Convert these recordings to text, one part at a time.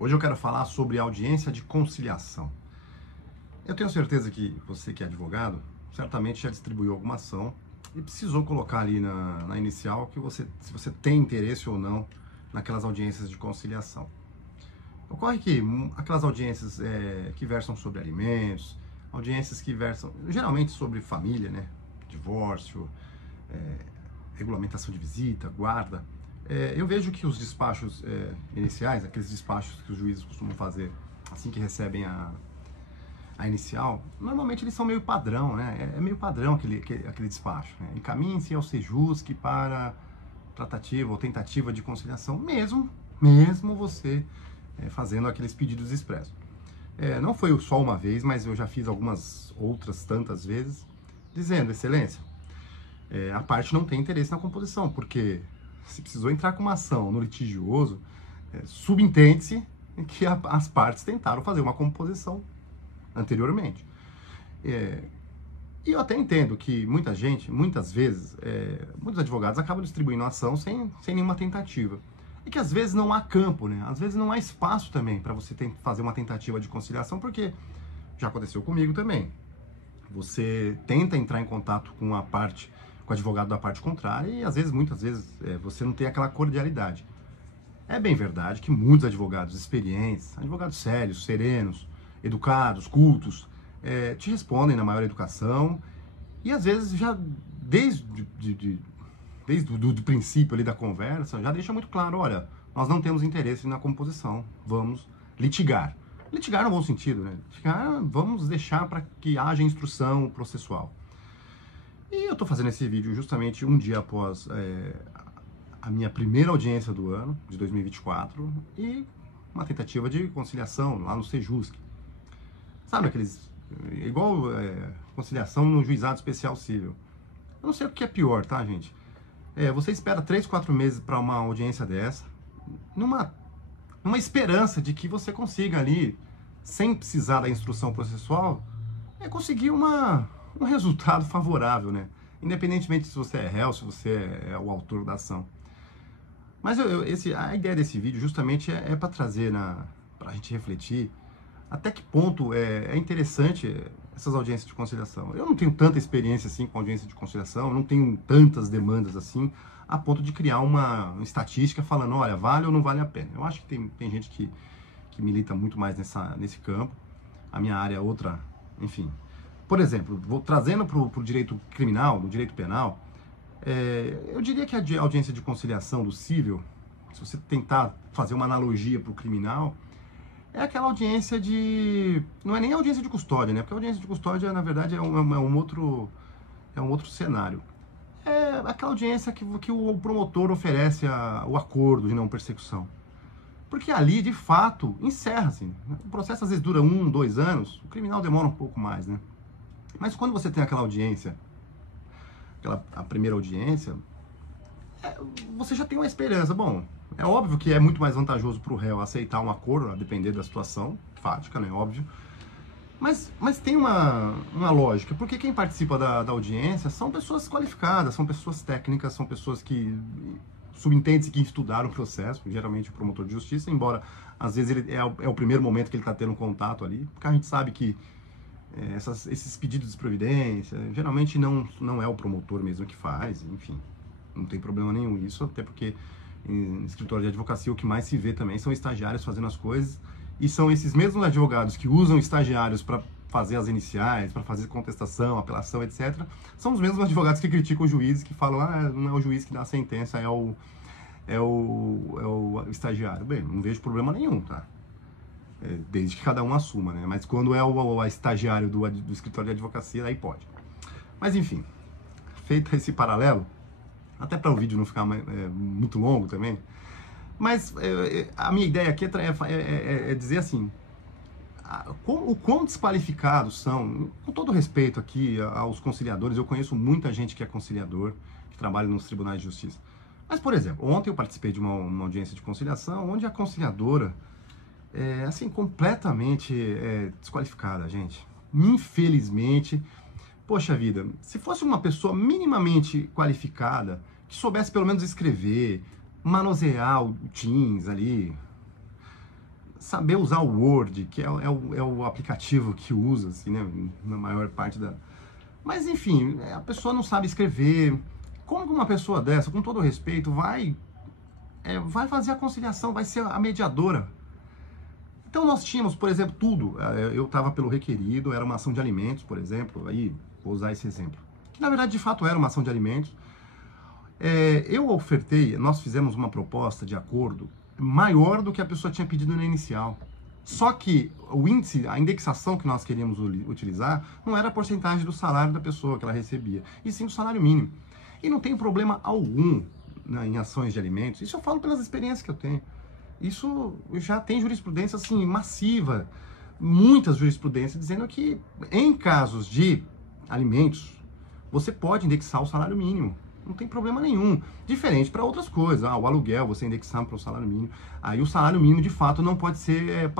Hoje eu quero falar sobre audiência de conciliação. Eu tenho certeza que você que é advogado, certamente já distribuiu alguma ação e precisou colocar ali na inicial que se você tem interesse ou não naquelas audiências de conciliação. Ocorre que aquelas audiências que versam sobre alimentos, audiências que versam geralmente sobre família, né? Divórcio, regulamentação de visita, guarda. Eu vejo que os despachos iniciais, aqueles despachos que os juízes costumam fazer assim que recebem a inicial, normalmente eles são meio padrão, né? É meio padrão aquele despacho, né? Encaminhe-se ao Sejusc para tratativa ou tentativa de conciliação, mesmo você fazendo aqueles pedidos expressos. Não foi só uma vez, mas eu já fiz algumas outras tantas vezes, dizendo, excelência, a parte não tem interesse na composição, porque se precisou entrar com uma ação no litigioso, subentende-se que as partes tentaram fazer uma composição anteriormente. E eu até entendo que muitas vezes, muitos advogados acabam distribuindo a ação sem nenhuma tentativa. E que às vezes não há campo, né? Às vezes não há espaço também para você fazer uma tentativa de conciliação, porque já aconteceu comigo também. Você tenta entrar em contato com o advogado da parte contrária e muitas vezes, você não tem aquela cordialidade. É bem verdade que muitos advogados experientes, advogados sérios, serenos, educados, cultos, te respondem na maior educação e às vezes já desde o princípio ali da conversa, já deixa muito claro, olha, nós não temos interesse na composição, vamos litigar. Litigar no bom sentido, né? Litigar, vamos deixar para que haja instrução processual. E eu estou fazendo esse vídeo justamente um dia após a minha primeira audiência do ano, de 2024, e uma tentativa de conciliação lá no Sejusc. Sabe aqueles... igual conciliação no juizado especial civil. Eu não sei o que é pior, tá, gente? Você espera 3, 4 meses para uma audiência dessa, numa esperança de que você consiga ali, sem precisar da instrução processual, conseguir um resultado favorável, né? Independentemente se você é réu, se você é o autor da ação. Mas a ideia desse vídeo justamente é para trazer, para a gente refletir até que ponto é interessante essas audiências de conciliação. Eu não tenho tanta experiência assim com audiência de conciliação, eu não tenho tantas demandas assim, a ponto de criar uma estatística falando, olha, vale ou não vale a pena. Eu acho que tem gente que milita muito mais nesse campo, a minha área é outra, enfim. Por exemplo, trazendo para o direito criminal, no direito penal, eu diria que a audiência de conciliação do cível, se você tentar fazer uma analogia para o criminal, é aquela audiência não é nem audiência de custódia, né? Porque a audiência de custódia, na verdade, é um outro cenário. É aquela audiência que o promotor oferece o acordo de não persecução. Porque ali, de fato, encerra-se. O processo às vezes dura 1, 2 anos, o criminal demora um pouco mais, né? Mas quando você tem aquela audiência, a primeira audiência, você já tem uma esperança. Bom, é óbvio que é muito mais vantajoso para o réu aceitar um acordo, a depender da situação fática, né? Óbvio. Mas tem uma lógica, porque quem participa da audiência são pessoas qualificadas, são pessoas técnicas, são pessoas que subentende-se que estudaram o processo, geralmente o promotor de justiça, embora às vezes ele é o primeiro momento que ele está tendo contato ali, porque a gente sabe que esses pedidos de providência, geralmente não é o promotor mesmo que faz, enfim, não tem problema nenhum isso, até porque em escritório de advocacia o que mais se vê também são estagiários fazendo as coisas, e são esses mesmos advogados que usam estagiários para fazer as iniciais, para fazer contestação, apelação, etc. São os mesmos advogados que criticam os juízes, que falam, não é o juiz que dá a sentença, é o estagiário. Bem, não vejo problema nenhum, tá? Desde que cada um assuma, né? Mas quando é o estagiário do escritório de advocacia, aí pode. Mas enfim, feito esse paralelo, até para o vídeo não ficar muito longo também, mas a minha ideia aqui é dizer assim, o quão desqualificados são, com todo respeito aqui aos conciliadores, eu conheço muita gente que é conciliador, que trabalha nos tribunais de justiça. Mas, por exemplo, ontem eu participei de uma audiência de conciliação, onde a conciliadora assim, completamente desqualificada, gente. Infelizmente, poxa vida, se fosse uma pessoa minimamente qualificada, que soubesse pelo menos escrever, manusear o Teams ali, saber usar o Word, que é o aplicativo que usa, assim, né, na maior parte da... Mas, enfim, a pessoa não sabe escrever. Como que uma pessoa dessa, com todo respeito, vai fazer a conciliação, vai ser a mediadora? Então nós tínhamos, por exemplo, tudo. Eu estava pelo requerido, era uma ação de alimentos, por exemplo, aí vou usar esse exemplo. Que na verdade, de fato, era uma ação de alimentos. Eu ofertei, nós fizemos uma proposta de acordo maior do que a pessoa tinha pedido na inicial. Só que o índice, a indexação que nós queríamos utilizar, não era a porcentagem do salário da pessoa que ela recebia, e sim do salário mínimo. E não tem problema algum, né, em ações de alimentos. Isso eu falo pelas experiências que eu tenho. Isso já tem jurisprudência assim massiva, muitas jurisprudências dizendo que em casos de alimentos você pode indexar o salário mínimo, não tem problema nenhum. Diferente para outras coisas, o aluguel você indexar para o salário mínimo, aí o salário mínimo de fato não pode ser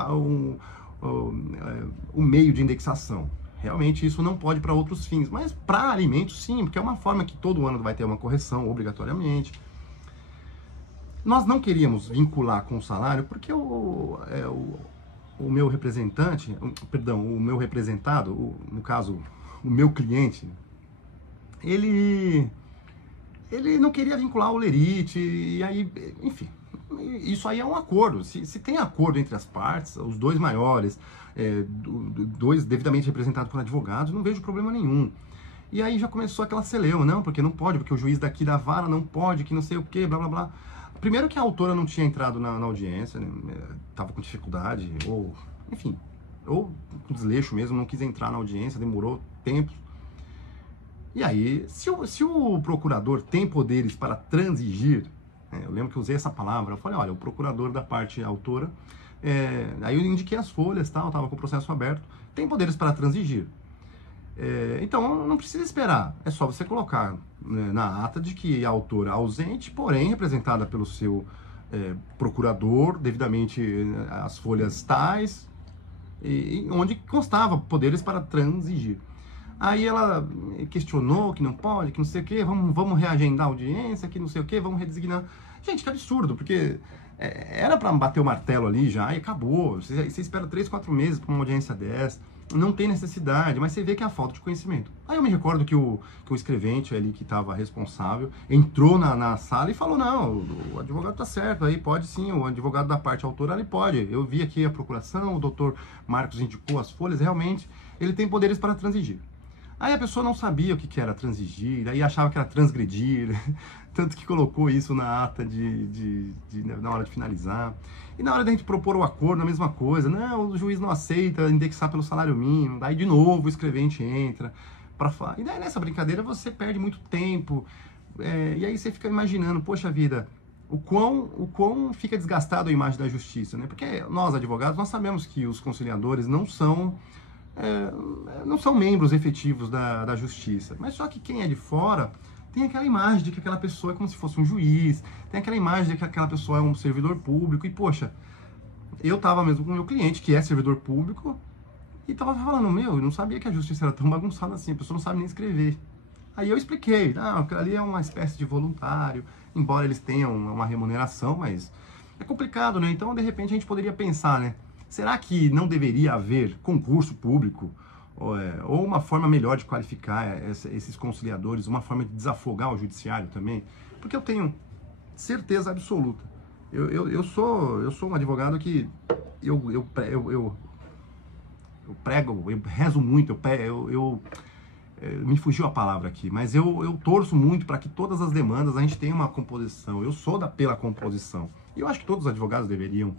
o meio de indexação. Realmente isso não pode para outros fins, mas para alimentos sim, porque é uma forma que todo ano vai ter uma correção obrigatoriamente. Nós não queríamos vincular com o salário, porque o meu representante, perdão, o meu representado, no caso, o meu cliente, ele não queria vincular o lerite, e aí, enfim, isso aí é um acordo. Se tem acordo entre as partes, os dois maiores, dois devidamente representados por advogados, não vejo problema nenhum. E aí já começou aquela celeuma, não, porque não pode, porque o juiz daqui da vara não pode, que não sei o que, blá blá blá. Primeiro que a autora não tinha entrado na audiência, estava com dificuldade, ou, enfim, ou com desleixo mesmo, não quis entrar na audiência, demorou tempo. E aí, se o procurador tem poderes para transigir, eu lembro que eu usei essa palavra, eu falei, olha, o procurador da parte autora, aí eu indiquei as folhas, tal, estava com o processo aberto, tem poderes para transigir. Então não precisa esperar, é só você colocar, né, na ata de que a autora ausente, porém representada pelo seu procurador, devidamente as folhas tais, onde constava poderes para transigir. Aí ela questionou que não pode, que não sei o que, vamos reagendar a audiência, que não sei o que, vamos redesignar. Gente, que absurdo, porque era para bater o martelo ali já e acabou. Você espera 3, 4 meses para uma audiência dessa, não tem necessidade, mas você vê que é a falta de conhecimento. Aí eu me recordo que o escrevente ali que estava responsável entrou na sala e falou, não, o advogado tá certo, aí pode sim, o advogado da parte autora, ele pode. Eu vi aqui a procuração, o doutor Marcos indicou as folhas, realmente ele tem poderes para transigir. Aí a pessoa não sabia o que era transigir, aí achava que era transgredir, tanto que colocou isso na ata na hora de finalizar. E na hora da gente propor o acordo, a mesma coisa. Não, o juiz não aceita indexar pelo salário mínimo. Daí de novo o escrevente entra para falar. E daí nessa brincadeira você perde muito tempo. E aí você fica imaginando, poxa vida, o quão fica desgastado a imagem da justiça, né? Porque nós, advogados, nós sabemos que os conciliadores não são membros efetivos da justiça. Mas só que quem é de fora tem aquela imagem de que aquela pessoa é como se fosse um juiz, tem aquela imagem de que aquela pessoa é um servidor público. E, poxa, eu estava mesmo com o meu cliente, que é servidor público, e estava falando, eu não sabia que a justiça era tão bagunçada assim, a pessoa não sabe nem escrever. Aí eu expliquei, ali é uma espécie de voluntário, embora eles tenham uma remuneração, mas é complicado, né? Então, de repente, a gente poderia pensar, né? Será que não deveria haver concurso público ou uma forma melhor de qualificar esses conciliadores, uma forma de desafogar o judiciário também? Porque eu tenho certeza absoluta. Eu sou um advogado que eu prego, eu rezo muito, me fugiu a palavra aqui, mas eu torço muito para que todas as demandas a gente tenha uma composição. Eu sou pela composição. E eu acho que todos os advogados deveriam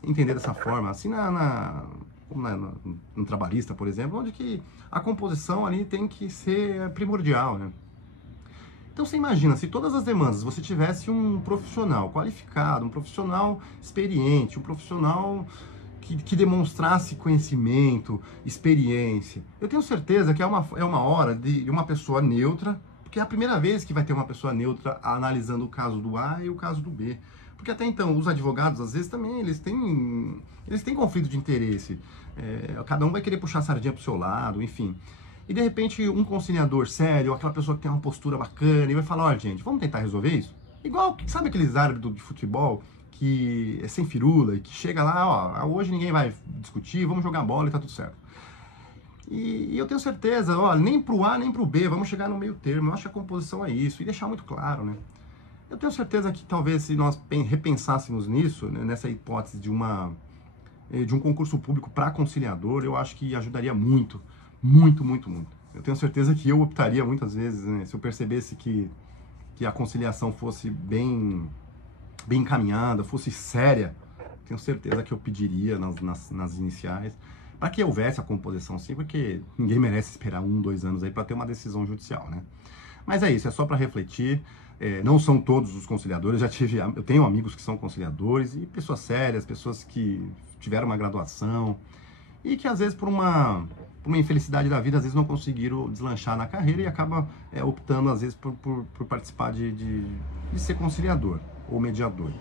entender dessa forma, assim no trabalhista, por exemplo, onde que a composição ali tem que ser primordial, né? Então você imagina, se todas as demandas você tivesse um profissional qualificado, um profissional experiente, um profissional que demonstrasse conhecimento, experiência, eu tenho certeza que é uma hora de uma pessoa neutra, porque é a primeira vez que vai ter uma pessoa neutra analisando o caso do A e o caso do B. Porque até então, os advogados, às vezes, também, eles têm conflito de interesse. Cada um vai querer puxar a sardinha pro seu lado, enfim. E, de repente, um conciliador sério, aquela pessoa que tem uma postura bacana, e vai falar, olha, gente, vamos tentar resolver isso? Igual, sabe aqueles árbitros de futebol que é sem firula e que chega lá, ó, hoje ninguém vai discutir, vamos jogar bola e tá tudo certo. E eu tenho certeza, olha, nem pro A nem pro B, vamos chegar no meio termo. Eu acho que a composição é isso, e deixar muito claro, né? Eu tenho certeza que talvez se nós repensássemos nisso, né, nessa hipótese de um concurso público para conciliador, eu acho que ajudaria muito, muito, muito, muito. Eu tenho certeza que eu optaria muitas vezes, né, se eu percebesse que a conciliação fosse bem encaminhada, fosse séria, tenho certeza que eu pediria nas iniciais, para que houvesse a composição sim, porque ninguém merece esperar 1, 2 anos aí para ter uma decisão judicial, né? Mas é isso, é só para refletir. Não são todos os conciliadores, eu tenho amigos que são conciliadores e pessoas sérias, pessoas que tiveram uma graduação e que às vezes por uma infelicidade da vida, às vezes não conseguiram deslanchar na carreira e acaba optando às vezes por participar de ser conciliador ou mediador.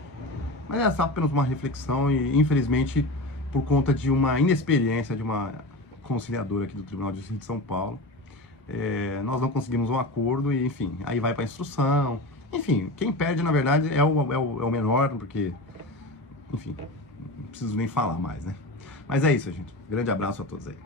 Mas é só apenas uma reflexão e infelizmente por conta de uma inexperiência de uma conciliadora aqui do Tribunal de Justiça de São Paulo, nós não conseguimos um acordo e, enfim, aí vai para instrução. Enfim, quem perde, na verdade, é o menor, porque, enfim, não preciso nem falar mais, né? Mas é isso, gente. Grande abraço a todos aí.